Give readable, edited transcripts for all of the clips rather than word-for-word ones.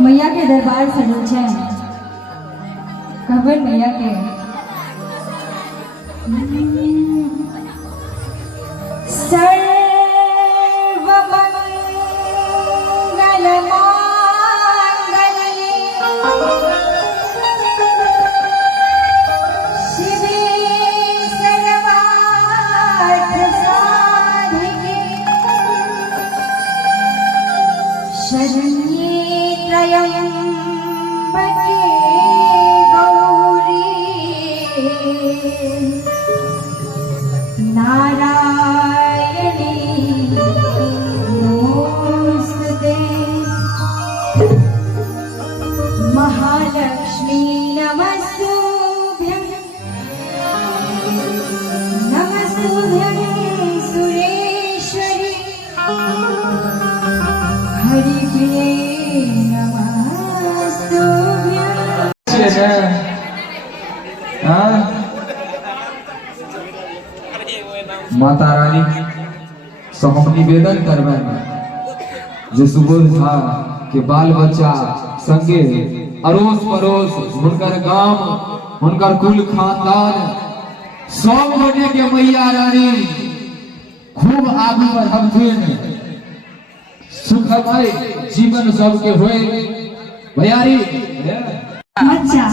मैया के दरबार सजल छे खबर मैया के नारायणी नमोस्तुते महालक्ष्मी नमस्तुभ्यं नमस्तुभ्यं सुरेश्वरी हरिप्रिये नमस्तुभ्यं। माता रानी सब निवेदन करबे जे सुबह था के बाल बच्चा संगे अड़ोस पड़ोस हुनकर गांव हुनकर कुल खानदान सब गोटे के मैया रानी खूब आगू बढ़थिन सुखमय जीवन सबके होए भैयारी। अच्छा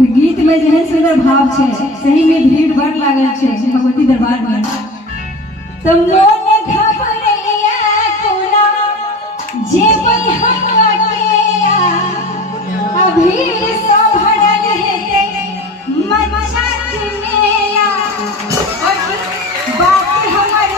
गीत में जहन सुंदर भाव छे सही में भीड़ बड़ लागल छे भगवती दरबार में तो मोन घबरैया कोना जेबै हम अकेला आ भीड़ सो भरल हेतै मचा के मेला और बात हमर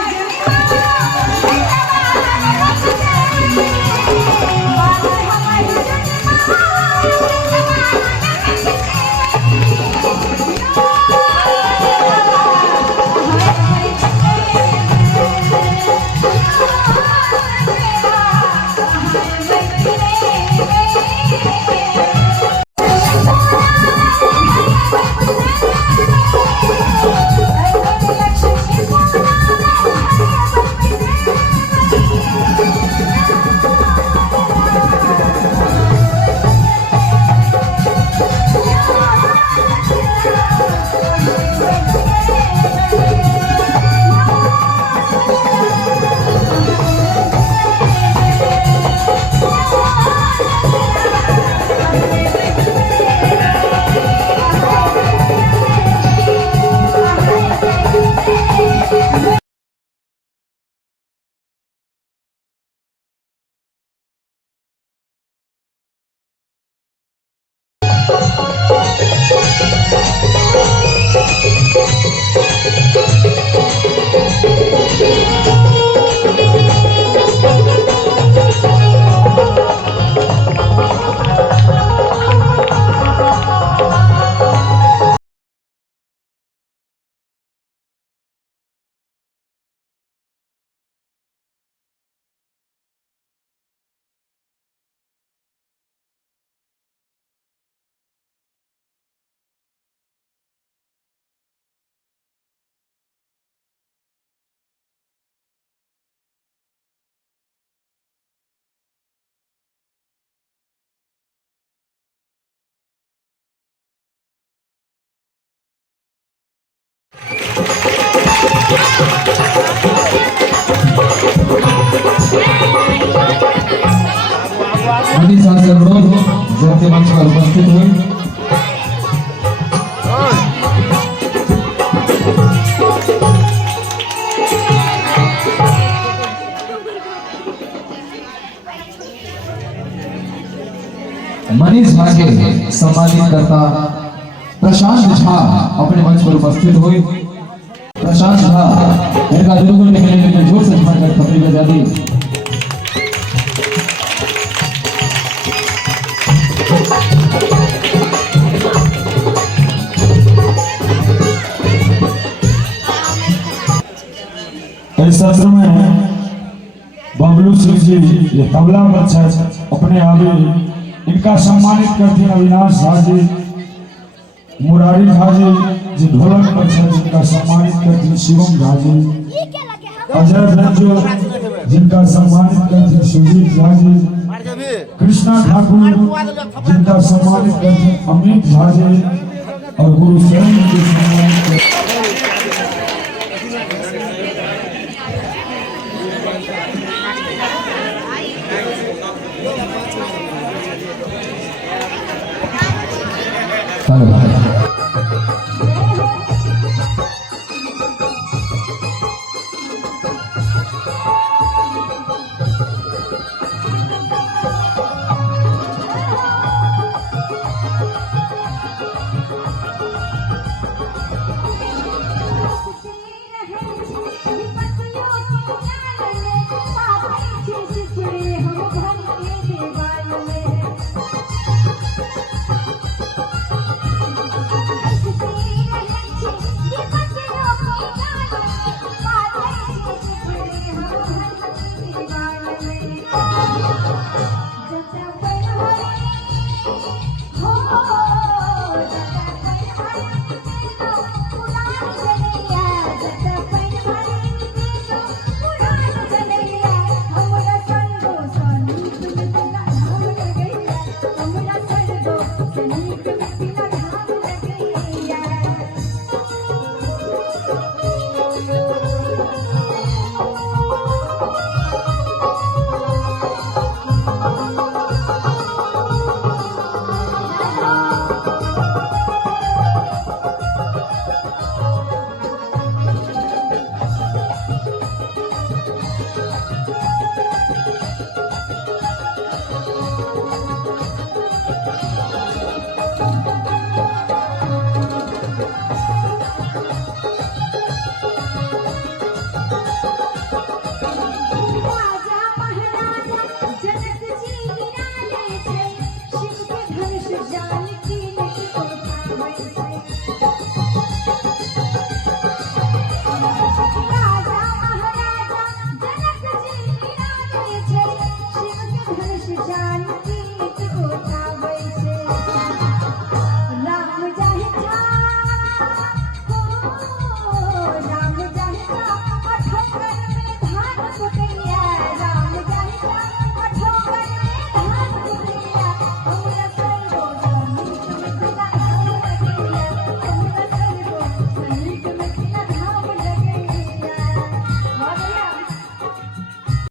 मनीषा से अनुरोध जैसे मंच पर उपस्थित हुए। मनीष झा के सम्मानित करता प्रशांत झा अपने मंच पर उपस्थित हुए। प्रशांत झा इनका दुर्गुण निकलने के लिए जोर से कर खपरी बजा दी। इस सत्र में बबलू सिंह जी ये तबला पर छे अपने आगे इनका सम्मानित करते हैं। अविनाश झा जी, मुरारी झा जी जी ढोलक पर छे जिनका सम्मानित करते हैं। शिवम झा जी, अजय रंजो जिनका सम्मानित करते हैं। सुजीत झा जी, कृष्णा ठाकुर जिनका सम्मानित करते हैं। अमित झा जी और गुरु स्वयं जी सम्मानित करते हैं। हेलो